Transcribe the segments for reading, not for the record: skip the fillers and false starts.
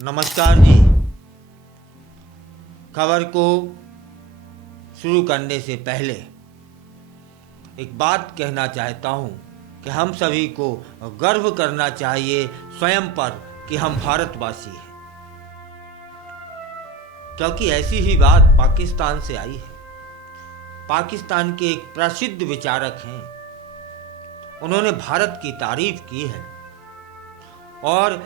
नमस्कार जी। खबर को शुरू करने से पहले एक बात कहना चाहता हूँ कि हम सभी को गर्व करना चाहिए स्वयं पर कि हम भारतवासी हैं, क्योंकि ऐसी ही बात पाकिस्तान से आई है। पाकिस्तान के एक प्रसिद्ध विचारक हैं, उन्होंने भारत की तारीफ की है और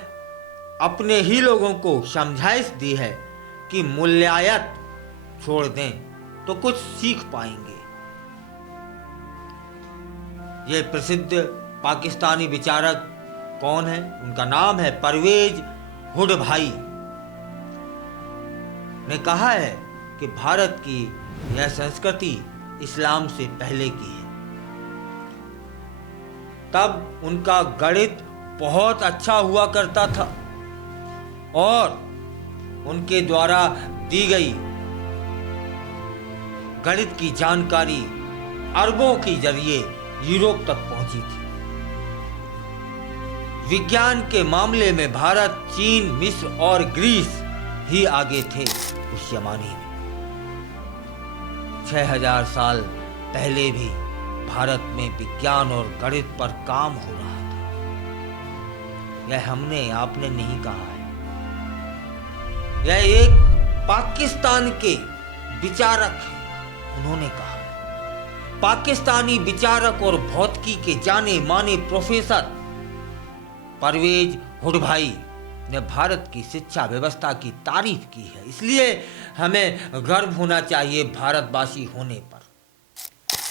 अपने ही लोगों को समझाइश दी है कि मूल्यायत छोड़ दें तो कुछ सीख पाएंगे। ये प्रसिद्ध पाकिस्तानी विचारक कौन है? उनका नाम है परवेज हुडभाई। ने कहा है कि भारत की यह संस्कृति इस्लाम से पहले की है। तब उनका गणित बहुत अच्छा हुआ करता था और उनके द्वारा दी गई गणित की जानकारी अरबों के जरिए यूरोप तक पहुंची थी। विज्ञान के मामले में भारत, चीन, मिस्र और ग्रीस ही आगे थे उस जमाने में। 6000 साल पहले भी भारत में विज्ञान और गणित पर काम हो रहा था। यह हमने आपने नहीं कहा है, यह एक पाकिस्तान के विचारक हैं, उन्होंने कहा है। पाकिस्तानी विचारक और भौतिकी के जाने माने प्रोफेसर परवेज हुडभाई ने भारत की शिक्षा व्यवस्था की तारीफ की है। इसलिए हमें गर्व होना चाहिए भारतवासी होने पर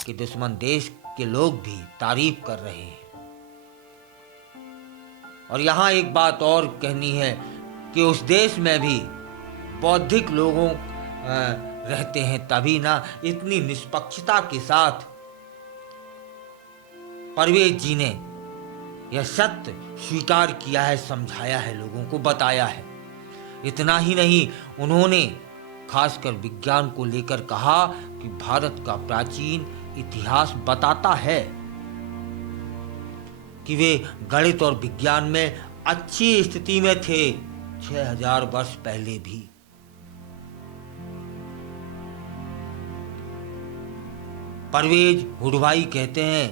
कि दुश्मन देश के लोग भी तारीफ कर रहे हैं। और यहाँ एक बात और कहनी है कि उस देश में भी बौद्धिक लोगों रहते हैं, तभी ना इतनी निष्पक्षता के साथ परवेज जी ने यह सत्य स्वीकार किया है, समझाया है, लोगों को बताया है। इतना ही नहीं, उन्होंने खासकर विज्ञान को लेकर कहा कि भारत का प्राचीन इतिहास बताता है कि वे गणित और विज्ञान में अच्छी स्थिति में थे 6000 वर्ष पहले भी। परवेज हुडभाई कहते हैं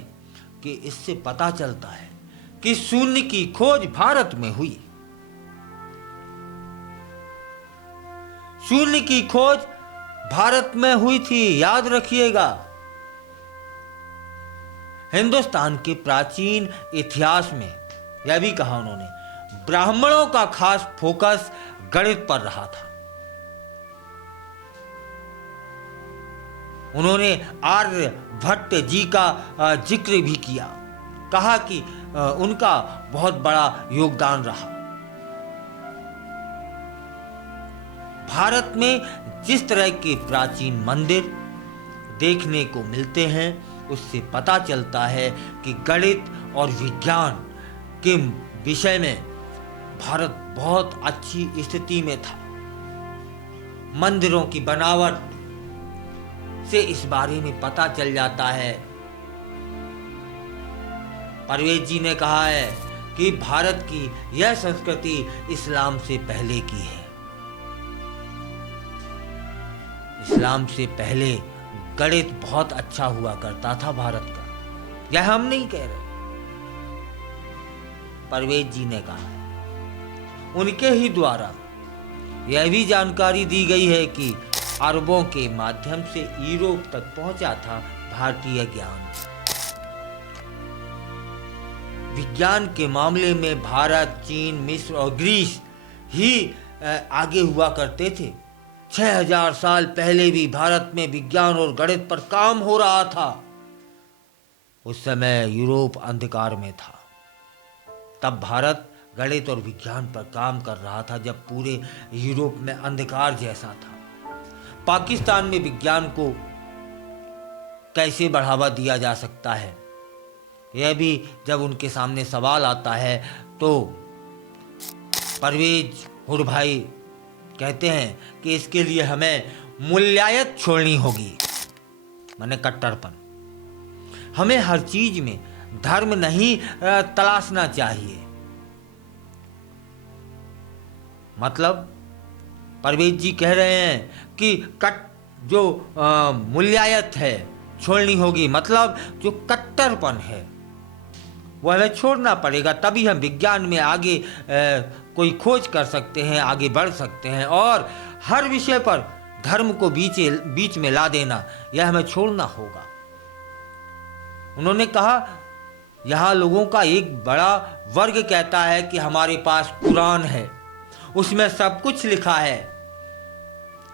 कि इससे पता चलता है कि शून्य की खोज भारत में हुई। शून्य की खोज भारत में हुई थी, याद रखिएगा। हिंदुस्तान के प्राचीन इतिहास में यह भी कहा उन्होंने, ब्राह्मणों का खास फोकस गणित पर रहा था। उन्होंने आर्यभट्ट जी का जिक्र भी किया, कहा कि उनका बहुत बड़ा योगदान रहा। भारत में जिस तरह के प्राचीन मंदिर देखने को मिलते हैं, उससे पता चलता है कि गणित और विज्ञान के विषय में भारत बहुत अच्छी स्थिति में था। मंदिरों की बनावट से इस बारे में पता चल जाता है। परवेज जी ने कहा है कि भारत की यह संस्कृति इस्लाम से पहले की है। इस्लाम से पहले गणित बहुत अच्छा हुआ करता था भारत का, यह हम नहीं कह रहे, परवेज जी ने कहा है। उनके ही द्वारा यह भी जानकारी दी गई है कि अरबों के माध्यम से यूरोप तक पहुंचा था भारतीय ज्ञान। विज्ञान के मामले में भारत, चीन, मिस्र और ग्रीस ही आगे हुआ करते थे। 6000 साल पहले भी भारत में विज्ञान और गणित पर काम हो रहा था। उस समय यूरोप अंधकार में था, तब भारत गणित और विज्ञान पर काम कर रहा था, जब पूरे यूरोप में अंधकार जैसा था। पाकिस्तान में विज्ञान को कैसे बढ़ावा दिया जा सकता है, यह भी जब उनके सामने सवाल आता है तो परवेज हुडभाई कहते हैं कि इसके लिए हमें मूल्यायत छोड़नी होगी, माने कट्टरपन। हमें हर चीज में धर्म नहीं तलाशना चाहिए, मतलब परवेज जी कह रहे हैं कि जो मूल्यायत है छोड़नी होगी, मतलब जो कट्टरपन है वो हमें छोड़ना पड़ेगा, तभी हम विज्ञान में आगे कोई खोज कर सकते हैं, आगे बढ़ सकते हैं। और हर विषय पर धर्म को बीच में ला देना, यह हमें छोड़ना होगा। उन्होंने कहा यहाँ लोगों का एक बड़ा वर्ग कहता है कि हमारे पास कुरान है, उसमें सब कुछ लिखा है,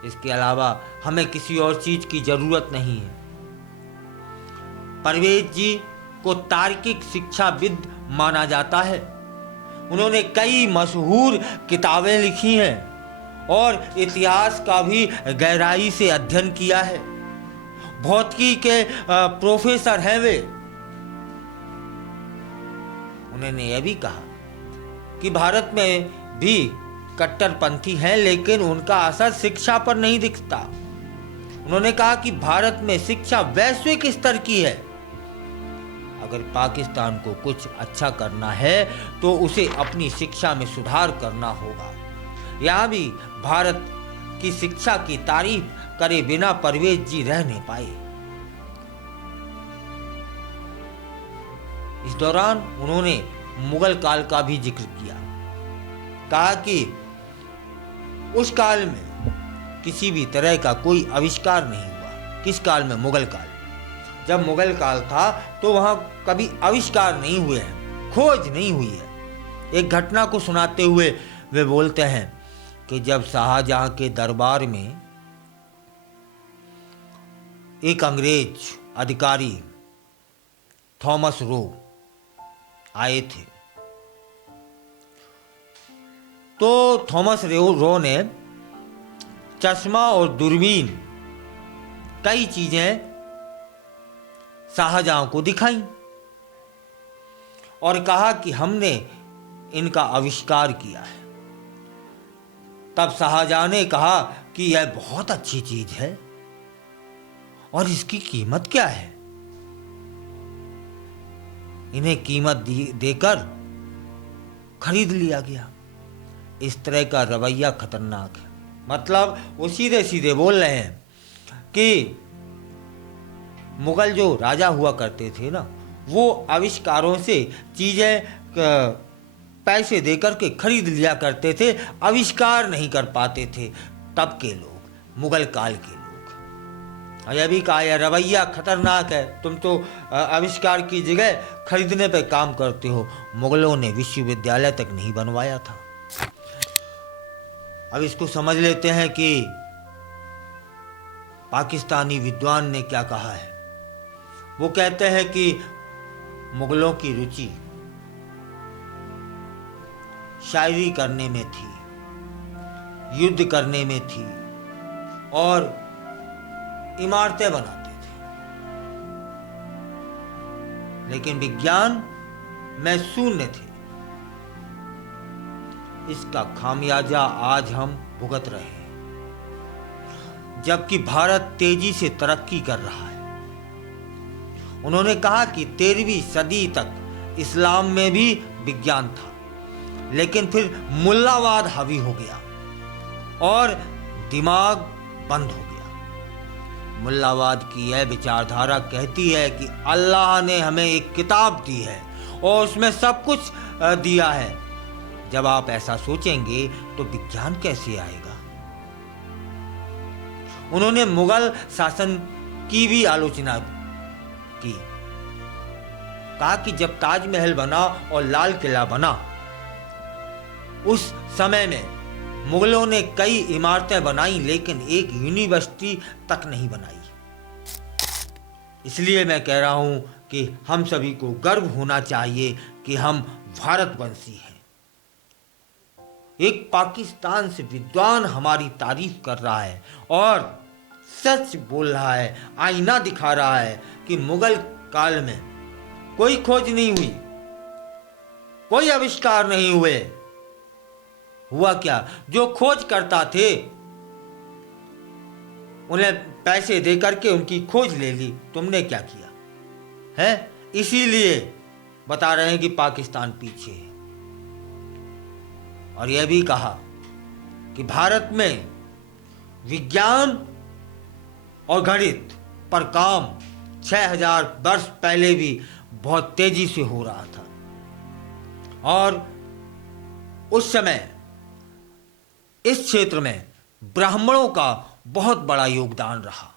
इसके अलावा हमें किसी और चीज की जरूरत नहीं है। परवेज जी को तार्किक शिक्षाविद माना जाता है। उन्होंने कई मशहूर किताबें लिखी हैं और इतिहास का भी गहराई से अध्ययन किया है। भौतिकी के प्रोफेसर हैं वे। उन्होंने यह भी कहा कि भारत में भी कट्टरपंथी हैं, लेकिन उनका असर शिक्षा पर नहीं दिखता। उन्होंने कहा कि भारत में शिक्षा वैश्विक स्तर की है। अगर पाकिस्तान को कुछ अच्छा करना है तो उसे अपनी शिक्षा में सुधार करना होगा। यहाँ भी भारत की शिक्षा की तारीफ करे बिना परवेज जी रह नहीं पाए। इस दौरान उन्होंने मुगल काल का भी जिक्र किया। कहा कि उस काल में किसी भी तरह का कोई आविष्कार नहीं हुआ। किस काल में? मुगल काल। जब मुगल काल था तो वहां कभी आविष्कार नहीं हुए हैं, खोज नहीं हुई है। एक घटना को सुनाते हुए वे बोलते हैं कि जब शाहजहां के दरबार में एक अंग्रेज अधिकारी थॉमस रो आए थे, तो थॉमस रो ने चश्मा और दूरबीन कई चीजें शाहजहां को दिखाई और कहा कि हमने इनका आविष्कार किया है। तब शाहजहां ने कहा कि यह बहुत अच्छी चीज है और इसकी कीमत क्या है। इन्हें कीमत देकर खरीद लिया गया। इस तरह का रवैया खतरनाक है। मतलब वो सीधे सीधे बोल रहे हैं कि मुगल जो राजा हुआ करते थे ना, वो आविष्कारों से चीजें पैसे देकर के खरीद लिया करते थे, आविष्कार नहीं कर पाते थे तब के लोग, मुगल काल के लोग। यह भी कहा यह रवैया खतरनाक है, तुम तो आविष्कार की जगह खरीदने पे काम करते हो। मुगलों ने विश्वविद्यालय तक नहीं बनवाया था। अब इसको समझ लेते हैं कि पाकिस्तानी विद्वान ने क्या कहा है। वो कहते हैं कि मुगलों की रुचि शायरी करने में थी, युद्ध करने में थी और इमारतें बनाते थे, लेकिन विज्ञान में शून्य थे। इसका खामियाजा आज हम भुगत रहे हैं, जबकि भारत तेजी से तरक्की कर रहा है। उन्होंने कहा कि 13वीं सदी तक इस्लाम में भी विज्ञान था, लेकिन फिर मुल्लावाद हावी हो गया और दिमाग बंद हो गया। मुल्लावाद की यह विचारधारा कहती है कि अल्लाह ने हमें एक किताब दी है और उसमें सब कुछ दिया है। जब आप ऐसा सोचेंगे तो विज्ञान कैसे आएगा। उन्होंने मुगल शासन की भी आलोचना की। कहा कि जब ताजमहल बना और लाल किला बना, उस समय में मुगलों ने कई इमारतें बनाई, लेकिन एक यूनिवर्सिटी तक नहीं बनाई। इसलिए मैं कह रहा हूं कि हम सभी को गर्व होना चाहिए कि हम भारतवंशी हैं। एक पाकिस्तान से विद्वान हमारी तारीफ कर रहा है और सच बोल रहा है, आईना दिखा रहा है कि मुगल काल में कोई खोज नहीं हुई, कोई आविष्कार नहीं हुए। हुआ क्या? जो खोज करता थे उन्हें पैसे देकर के उनकी खोज ले ली। तुमने क्या किया है? इसीलिए बता रहे हैं कि पाकिस्तान पीछे है। और यह भी कहा कि भारत में विज्ञान और गणित पर काम 6000 वर्ष पहले भी बहुत तेजी से हो रहा था और उस समय इस क्षेत्र में ब्राह्मणों का बहुत बड़ा योगदान रहा।